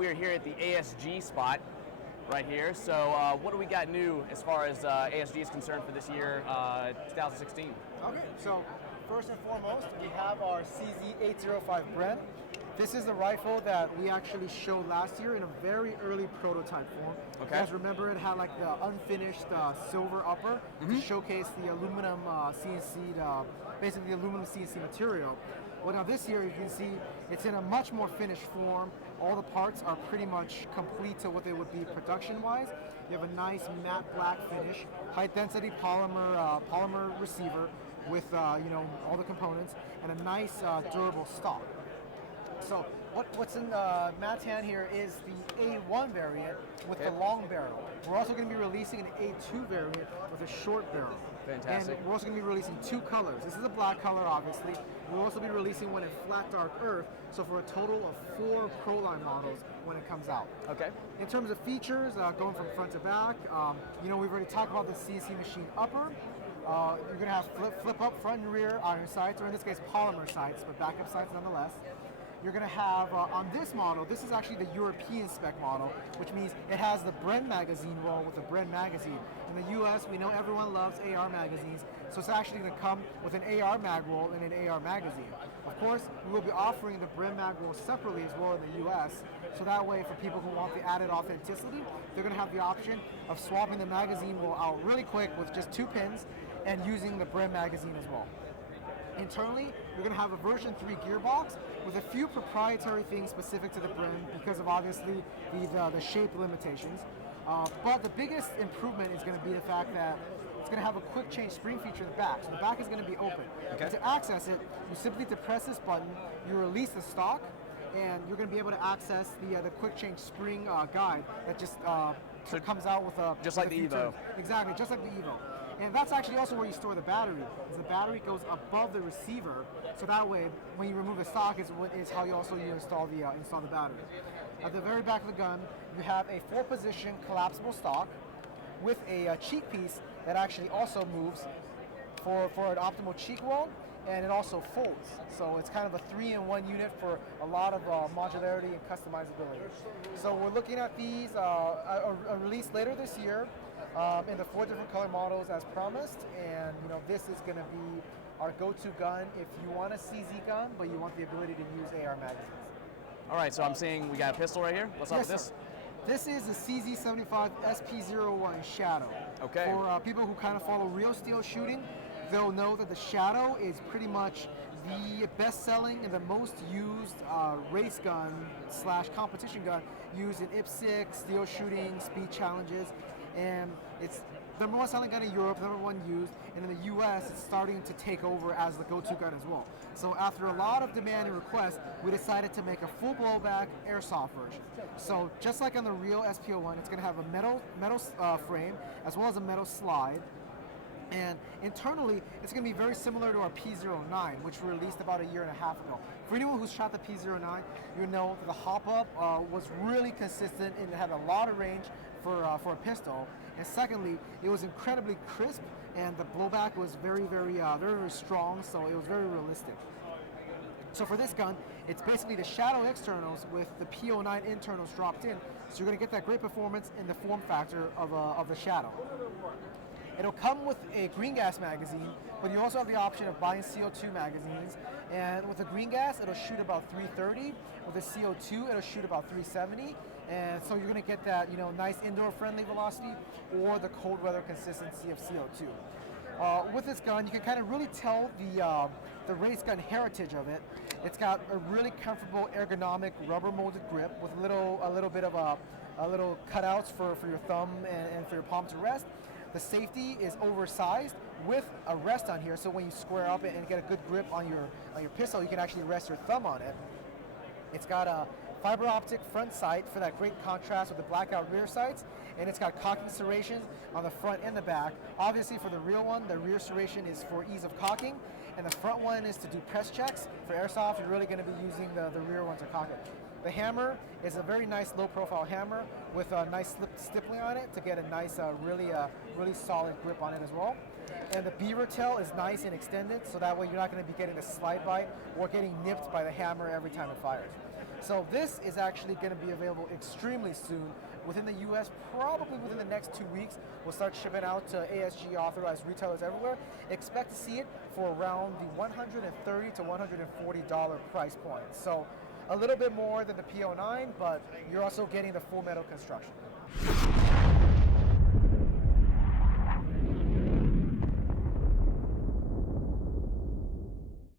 we're here at the ASG spot right here. So what do we got new as far as ASG is concerned for this year, 2016? Okay, so first and foremost, we have our CZ805 Bren. This is the rifle that we actually showed last year in a very early prototype form. Okay. You guys remember it had like the unfinished silver upper to showcase the aluminum CNC, basically the aluminum CNC material. Well, now this year you can see it's in a much more finished form. All the parts are pretty much complete to what they would be production-wise. You have a nice matte black finish, high-density polymer receiver with all the components, and a nice durable stock. So what's in Matt's hand here is the A1 variant with the long barrel. We're also going to be releasing an A2 variant with a short barrel. Fantastic. And we're also going to be releasing two colors. This is a black color, obviously. We'll also be releasing one in flat dark earth, so for a total of 4 Pro Line models when it comes out. Okay. In terms of features, going from front to back, we've already talked about the CNC machine upper. You're going to have flip up front and rear iron sights, or in this case polymer sights, but backup sights nonetheless. You're going to have, on this model, this is actually the European spec model, which means it has the Bren magazine roll with the Bren magazine. In the US, we know everyone loves AR magazines, so it's actually going to come with an AR mag roll and an AR magazine. Of course, we will be offering the Bren mag roll separately as well in the US, so that way for people who want the added authenticity, they're going to have the option of swapping the magazine roll out really quick with just 2 pins and using the Bren magazine as well. Internally, you're going to have a version 3 gearbox with a few proprietary things specific to the Bren because of obviously the shape limitations. But the biggest improvement is going to be the fact that it's going to have a quick change spring feature in the back. So the back is going to be open. Okay. And to access it, you simply need to press this button, you release the stock, and you're going to be able to access the quick change spring guide that just comes out with a... Just like the Evo. Exactly, just like the Evo. And that's actually also where you store the battery, because the battery goes above the receiver, so that way, when you remove the stock, is how you install the battery. At the very back of the gun, you have a 4-position collapsible stock with a cheek piece that actually also moves for an optimal cheek wall, and it also folds. So it's kind of a 3-in-1 unit for a lot of modularity and customizability. So we're looking at these, a release later this year, in the 4 different color models as promised, and this is going to be our go-to gun if you want a CZ gun, but you want the ability to use AR magazines. All right, so I'm seeing we got a pistol right here. What's up with this? This is the CZ75 SP01 Shadow. Okay. For people who kind of follow real steel shooting, they'll know that the Shadow is pretty much the best-selling and the most used race gun / competition gun used in IPSC, steel shooting, speed challenges, and it's the number 1 selling gun in Europe, number 1 used, and in the US it's starting to take over as the go-to gun as well. So after a lot of demand and requests, we decided to make a full blowback Airsoft version. So just like on the real SP01, it's going to have a metal frame as well as a metal slide. And internally, it's going to be very similar to our P09, which we released about 1.5 years ago. For anyone who's shot the P09, you know that the hop-up was really consistent and it had a lot of range for a pistol. And secondly, it was incredibly crisp, and the blowback was very, very strong, so it was very realistic. So for this gun, it's basically the Shadow externals with the P09 internals dropped in, so you're going to get that great performance in the form factor of the Shadow. It'll come with a green gas magazine, but you also have the option of buying CO2 magazines. And with the green gas, it'll shoot about 330. With the CO2, it'll shoot about 370. And so you're going to get that, nice indoor-friendly velocity or the cold weather consistency of CO2. With this gun, you can kind of really tell the race gun heritage of it. It's got a really comfortable ergonomic rubber molded grip with a little bit of a little cutouts for your thumb and for your palm to rest. The safety is oversized with a rest on here, so when you square up and get a good grip on your pistol, you can actually rest your thumb on it. It's got a fiber optic front sight for that great contrast with the blackout rear sights, and it's got cocking serration on the front and the back. Obviously for the real one, the rear serration is for ease of cocking, and the front one is to do press checks. For Airsoft, you're really going to be using the rear one to cock it. The hammer is a very nice low-profile hammer with a nice stippling on it to get a nice, really solid grip on it as well. And the beaver tail is nice and extended, so that way you're not going to be getting a slide bite or getting nipped by the hammer every time it fires. So this is actually going to be available extremely soon. Within the US, probably within the next 2 weeks, we'll start shipping out to ASG authorized retailers everywhere. Expect to see it for around the $130 to $140 price point. So a little bit more than the P09, but you're also getting the full metal construction.